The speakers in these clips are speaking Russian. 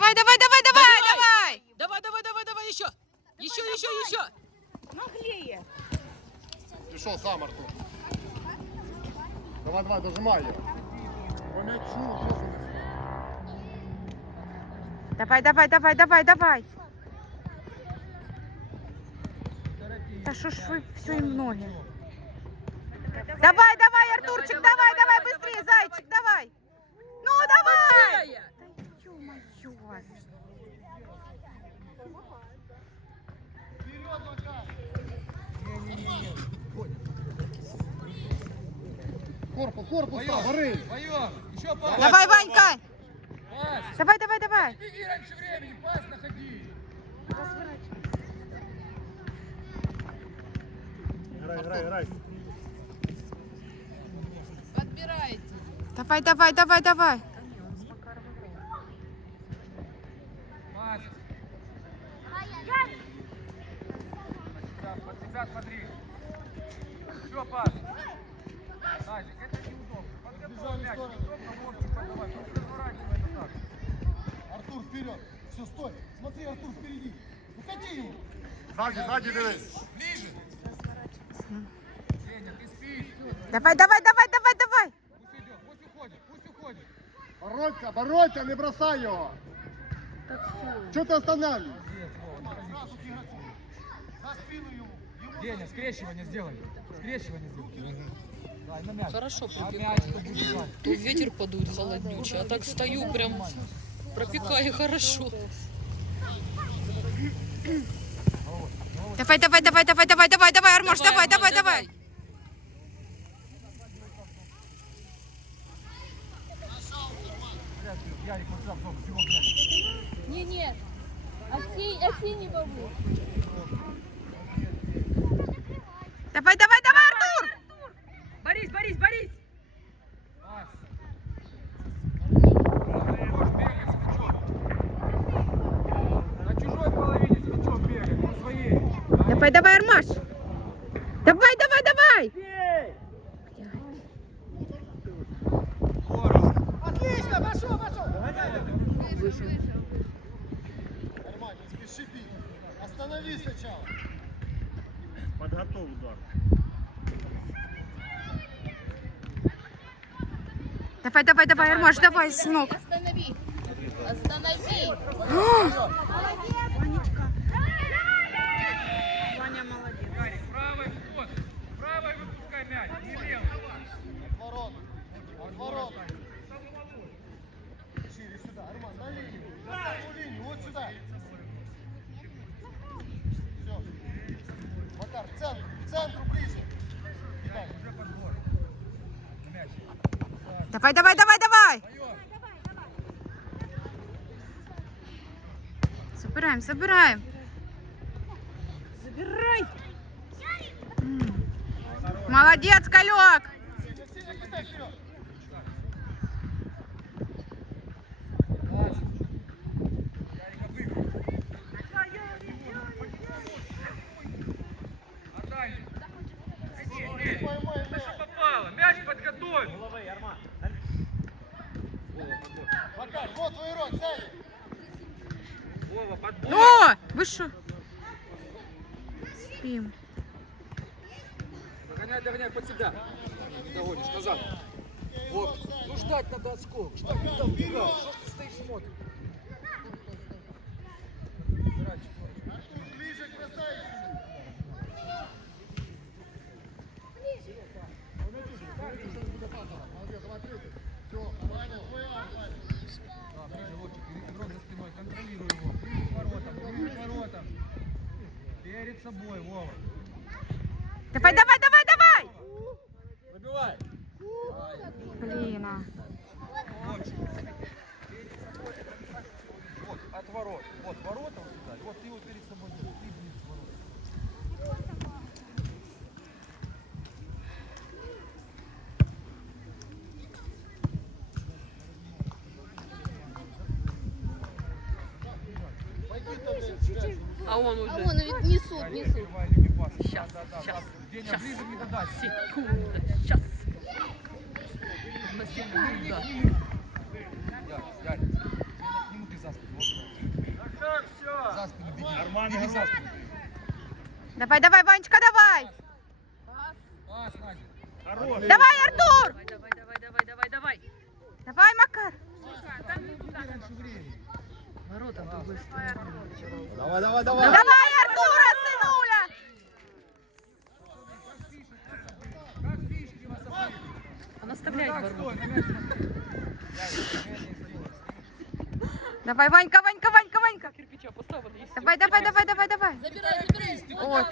Давай, давай, давай, давай, давай! Давай, давай, давай, давай, еще! Еще, еще, еще! Наглее. Пішов сам, Артур. Давай, давай, дожимай його. По м'ячу, Давай, давай, давай, давай, давай. Да что ж вы все им ноги? Давай, давай, Артурчик, давай, давай, быстрее, зайчик, давай. Ну, давай. Да ё-моё. Корпус, корпус, там. Поем! Еще пас! Давай, Ванька. Пас! Давай, давай, давай. Беги раньше времени, пас находи! Грай, грай, грай. Подбирайте. Давай, давай, давай, давай. Пас! Под себя, под себя смотри! Еще пас! Назик, это неудобно. Подготовь мяч. Артур, вперед. Все, стой. Смотри, Артур, впереди. Укати его. Сзади, сзади, дивись. Ближе! Женя, ты спишь! Давай, давай, давай, давай, давай. Пусть идет, пусть уходит, пусть уходит! Бороться, бороться, не бросай його. Чого ти останавливаешь? Деня, скрещивание сделай. Скрещивание сделай. Хорошо А будет брать? Тут ветер подует холоднючий, а так стою прям пропекаю хорошо. Давай, давай, давай, давай, давай, давай, давай, Армаш, давай, давай, давай. Не-не. Отсей, отсей не могу. Давай, давай, давай, Артур. Борис, Борис, Борис! Пас. Можешь бегать с мячом. На чужой половине с мячом бегать, не своей. Давай, давай, Армаш. Давай, давай, давай. Нормально, не спеши бить. Остановись сначала. Подготовь удар. Давай, давай, давай, Армаш, давай, сынок. Останови. Останови. Ярик, правой вход. Правой выпускай мяч, не левый. Отворот. Отворот. Шире сюда, Арман, на линию. На линию, вот сюда. Центру, ближе. Давай, давай, давай, давай. Поем. Забираем, забираем. Забирай. Молодец, Калек. Синя, кидай вперед. Пас. Ярик, обыгрывай. Отдай. Иди, иди. Поймай Ты мяч. что попало? Мяч подготовь. Макар, вот твой рот, сзади. Вова, подбор. О, вы что? Спим. Догоняй, догоняй под себя. Догонишь, назад. Вот. Ну ждать надо отскок. Ждать когда убегал. Что ж ты стоишь смотришь? Ближе к давай третий. Все, Ваня, твой аут, Ваня. Да, ближе, Вовчик, дрон за спиной, контролируй его. Ближе к воротам, ближе к воротам. Перед собой, Вова. Давай, давай, давай, давай. Пробивай. Блин, а. Вовчик. Вот, от ворот. Вот, ворота вот сюда. Вот ты его перед собой держишь. Ты ближе к воротам. А он А уже. вон ведь несут, несут. Сейчас, сейчас, сейчас. Секунда, сейчас. На секунду. Нормально. Давай, давай, Ванечка, давай. Давай, Артур. Давай, давай, давай, давай, давай, давай. Давай, Макар. Ворота в другой стороне. Давай, давай, давай. Давай, Артура, сынуля. Он оставляет мяч смотри. Давай, Ванька, Ванька, Ванька, Ванька. Давай, давай, давай, давай, давай. Забирай, забирай.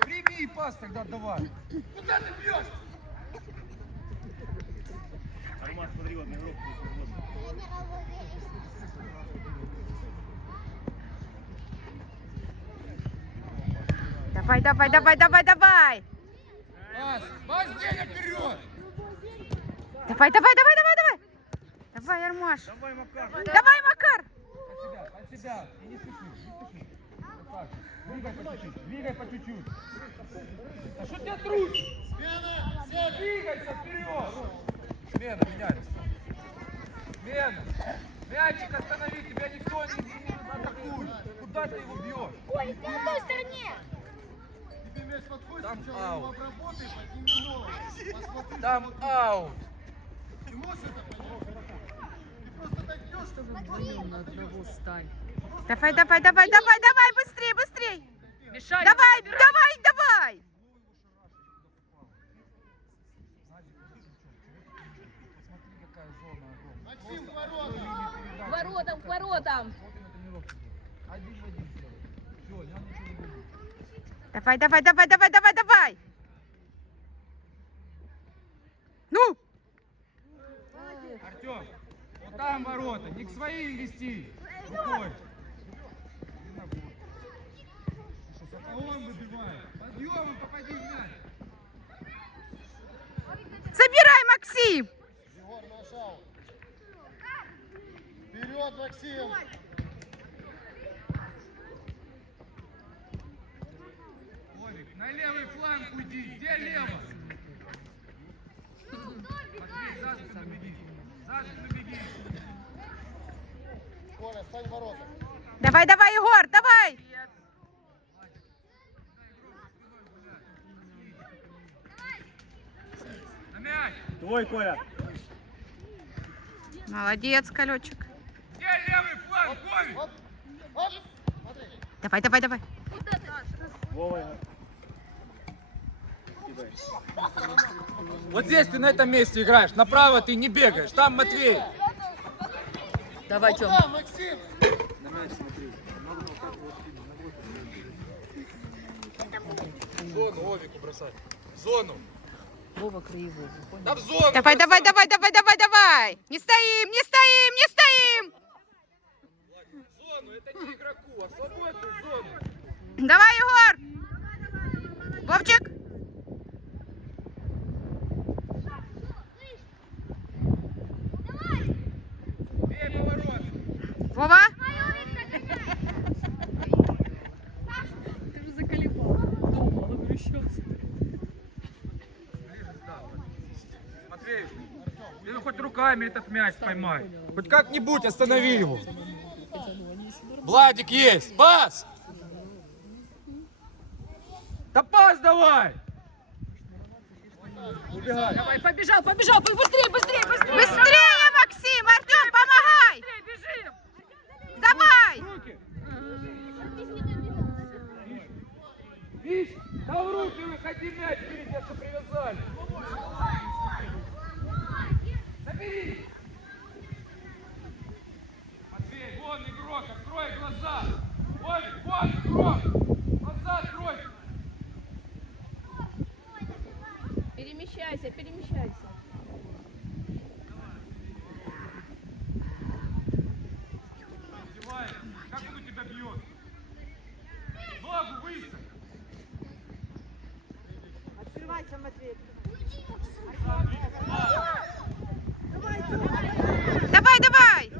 Прими пас тогда давай. Куда ты бьешь? Давай, давай, давай, давай, давай. Пас, пас, Деня, вперед! Давай, давай, давай, давай, давай. Давай, Армаш. Давай, Макар. Давай, Макар. От себя, от себя. И не спеши, не спеши. Вот. Двигай по чуть-чуть, двигай по чуть-чуть. А что тебя трусишь? Двигайся вперед! Смена, меняется. Смена! Мячик останови, тебя никто не, не атакует. Куда ты его бьешь? Тебе мяч подходит, Там аут. Там аут. ты можешь это понимать? Ты просто так бьешь, чтобы Блин, на одного стань. Давай, давай, давай, давай, давай, быстрее, быстрее. Мешай. Давай, давай, давай. Посмотри, какая зона огромная. Максим, к воротам. К воротам, к воротам. Один в один сделай. Все, я ничего не буду. Давай, давай, давай, давай, давай, давай. Ну, Артем, вот там ворота, не к своим вести. Рукой. Не на бок. Что, с ополом выбивает? Подъемом попади в мяч. забирай, Максим. Егор, наш аут. Вперед, Максим. На левый фланг уйди. Где лево? Матвей, за спину беги. За спину беги. Коля, стань ворота. Давай, давай, Егор, давай. На мяч. Молодец, колечек. Где левый фланг. Давай, давай, давай. Вот здесь ты на этом месте играешь. Направо ты не бегаешь. Там Матвей. Давай, Вот Тём. там, Максим. Зону Вовику бросать. Зону. Вова понял? Да в зону. Давай, давай, давай, давай, давай, давай. Не стоим, не стоим, не стоим. Зону, это не игроку, а свободную зону. Давай, Егор. Вовчик. Бей поворот. Вова. Ты же заколебал. Дома, он грещется. Матвей, ты хоть руками этот мяч поймай. Хоть как-нибудь останови его. Владик есть. Пас! Да пас давай! Убегай. Давай, побежал, побежал, быстрее, быстрее, быстрее. Быстрее, Максим. Артем, помогай. Бежим. Давай. Руки. Да в руки выходи мяч, тебя что привязали. Забери. Матвей, вон игрок, открой глаза. Вовик, вон игрок. Глаза открой. Перемещайся, перемещайся. Издеваешься. Как он у тебя бьет? Ногу выставь. Давай, давай.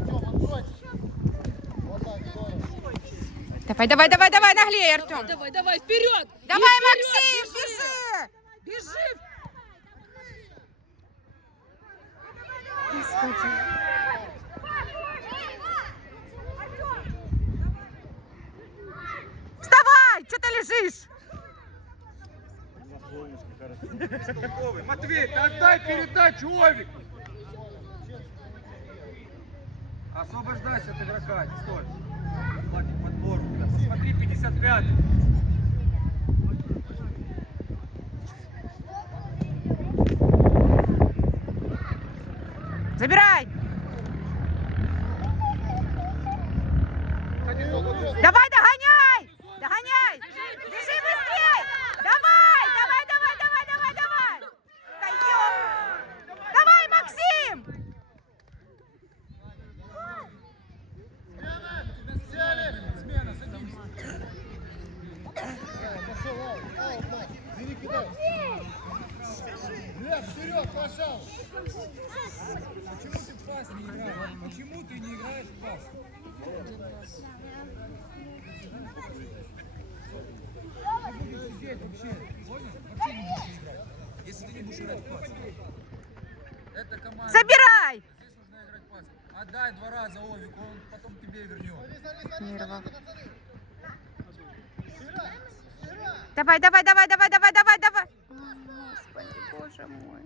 Артем, откройся. Вот так, здорово. Давай, Давай, давай, давай, наглей, Артем. Давай, давай, вперед! Давай, вперед, Максим, бежи. Бежи! Вставай, что ты лежишь? Матвей, ты отдай передачу, Овик! Освобождайся от игрока, не стой. 65. Забирай! Ты будешь сидеть вообще, понял? Вообще не будешь играть. Если ты не будешь играть в пас. Это команда. Забирай. Здесь нужно играть в пас. Отдай два раза Овику, он потом тебе вернет. Нерва. Давай, давай, давай, давай, давай, давай, давай. Господи, боже мой.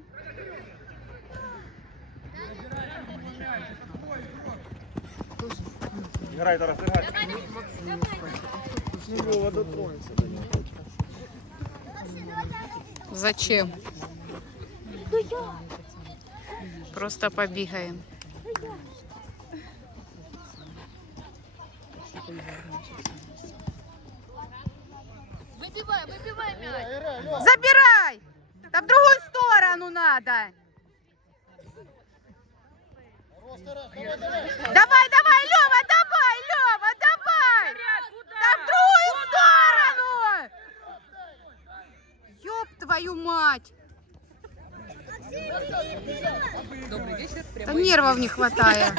Играй, Тарас, играй. Серега дотронься до него. Зачем? Просто побегаем. Выбивай, выбивай мяч. Забирай! Там в другую сторону надо. Давай, давай, Лева! Твою мать! Добрый вечер. Да Прямой нервов не хватает.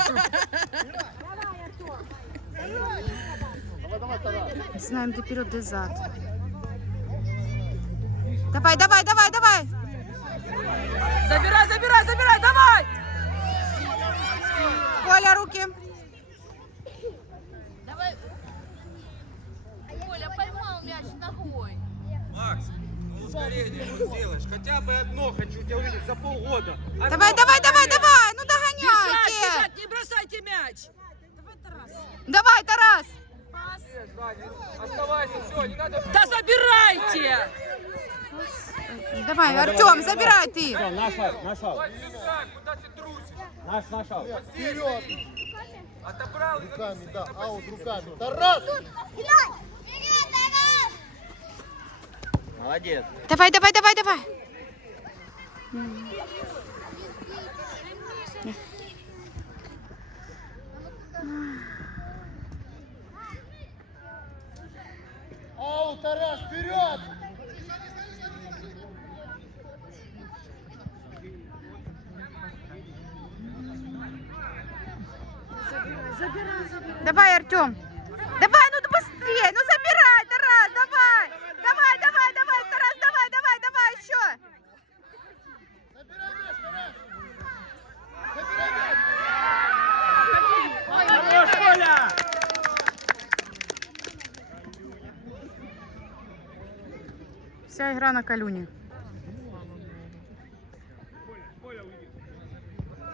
Тарас. Знаем, де вперед, де зад. Давай, давай, давай, давай! Забирай, забирай, забирай, давай! Коля, руки. Давай. Коля поймал мяч ногой. Макс, ну ускорение сделаешь? Хотя бы одно хочу тебя увидеть за полгода. Одно Давай, давай, давай, давай! Ну Бежать, догоняйте! бежать, не бросайте мяч! Давай, Тарас! Есть, Даня, Оставайся, все, не надо. Да забирайте! Давай, Артем, забирай ты! Все, наш аут, наш аут. Хватит играть, куда ты трусишь? Наш, наш аут. Вперед. Отобрал и Руками, да, аут руками. Тарас! Молодец. Давай, давай, давай, давай! Аут, Тарас, вперед! Давай, Артем! Давай, ну быстрее! Ну забирай, Тарас, давай! Давай, давай, давай, Тарас, давай, давай, давай, еще! Забирай мяч, Тарас! Забирай мяч! Хорош, Коля! Вся игра на Калюне.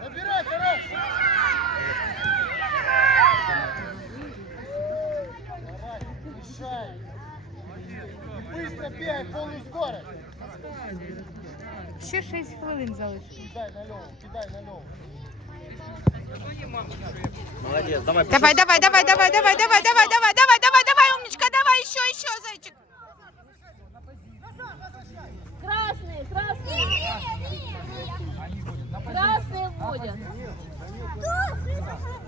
Забирай, Тарас! Давай, быстро бегай, полную скорость! Ще 6 хвилин залишилось. Кидай на Леву, кидай на Леву. Молодец, давай. Давай, давай, давай, давай, давай, давай, давай, давай, давай, давай, давай, умничка, давай, еще, еще, зайчик. Красные, вводят.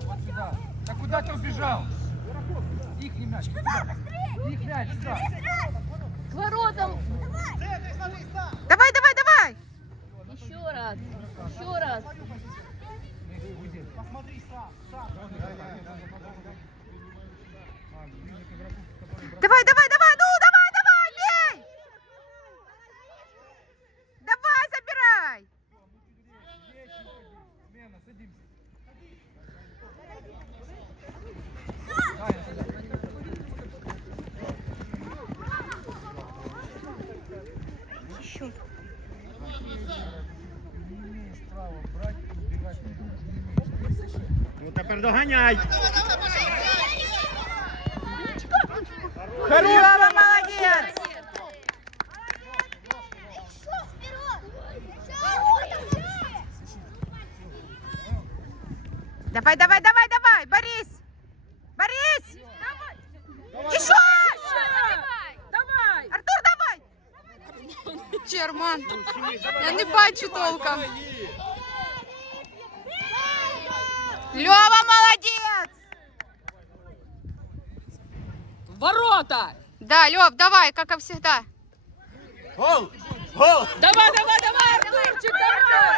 Вот сюда. Да куда ты убежал? Их не мяч. Их мяч, сюда. К воротам. Давай, давай, давай. Еще раз. Еще раз. Посмотри сам, сам. Макар, доганяй! Лева, молодец! Давай, давай, давай, давай, Борис! Борис! Еще! Давай! Артур, давай! Черман. Я не бачу толком. Лева, молодец! Ворота! Да, Лев, давай, как и всегда. Гол! Гол! Давай, давай, давай, Артурчик, давай!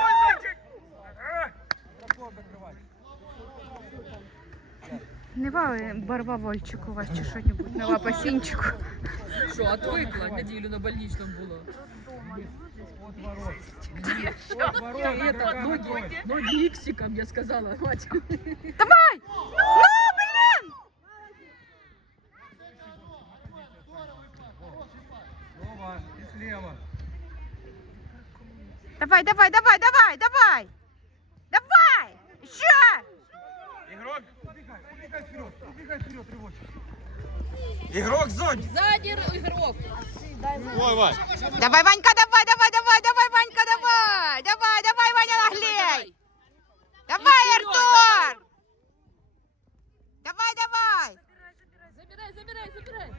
Не ви барбавольчик у вас чи що-небудь, не лапасінчику. Що, отвикла, неділю на больничному було. Ноги, ноги иксиком, я сказала, мать. Давай! Ну, блин! Слова и слева. Давай, давай, давай, давай, давай! Давай! Еще! Ігрок! Убегай, убегай вперед, убегай вперед, рывочек. Ігрок в зоні! Сзади игрок. Ой, Вань! Давай, Ванька, давай, давай, давай, давай, Ванька, давай! Давай, давай, Ваня, наглей! Давай, Артур! Давай, давай! Забирай, забирай, забирай.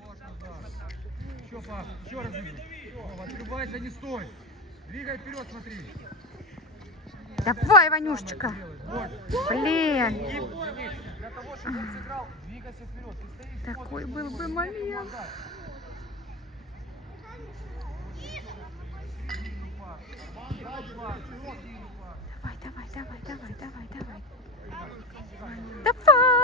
Еще пас, еще раз Отрывайся, не стой. Двигай вперед, смотри. Давай, Ванюшечка! Блин! Для того, чтобы он сыграл, двигайся вперед. Ты стоишь, Такой был бы момент. Давай, давай, давай, давай, давай, давай. Давай!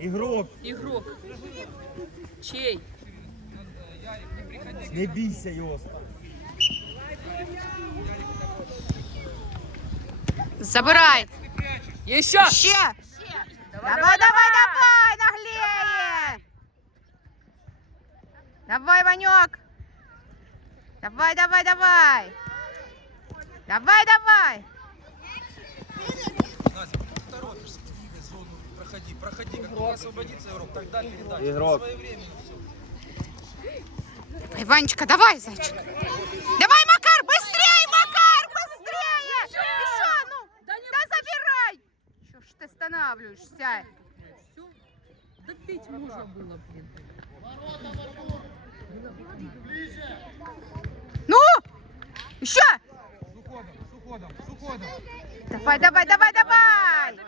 Ігрок! Игрок. Чей? Не бійся його! Забирай! Еще! Ще! Давай, давай, давай, наглее! Давай, Ванек! Давай, давай, давай! Давай, давай! Ігрок! Давай, Ванечка, давай, зайчик! Давай, Макар, быстрее, Макар, быстрее! Еще, ну, да забирай! Что ж ты останавливаешься? Все? Да пить можно было, блин. Ну! Еще! С уходом, с уходом, с уходом. Давай, давай, давай, давай!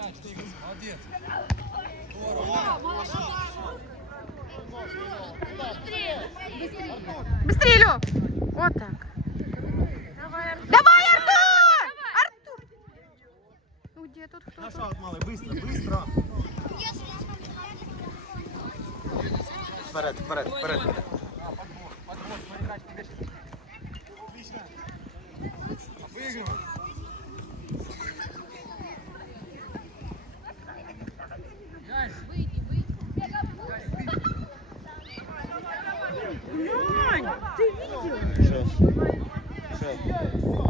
мяч двигайся. Молодец. Быстрее, Лёв! Вот так. Давай, Артур! Артур! Ну, где тут кто? Наш аут, малий, быстро, быстро! Вперед, вперед, вперед! Подбор, смотри, мяч тебе. Отлично. Выигрывай. Ясь, Молодец,